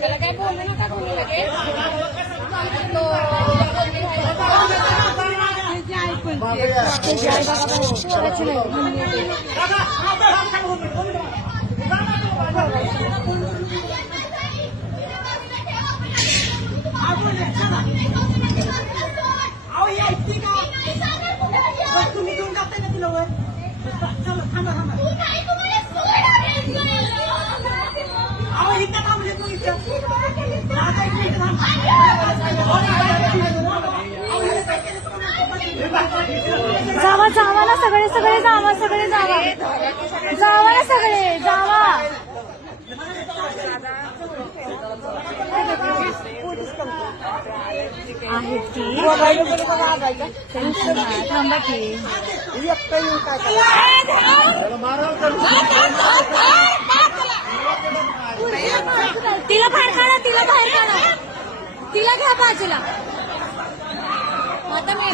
त्याला काय बोलू नका तुम्ही लगेच तुम्ही घेऊन टाकताय ना तिला वर थांबा थांबा इथं थांबले तू इथं जावा जावा ना सगळे सगळे जावा सगळे जावा जावा ना सगळे जावा आहेत की थांबा की तिला बाहेर काढा तिला बाहेर काढा तिला घ्या बाजूला आता मी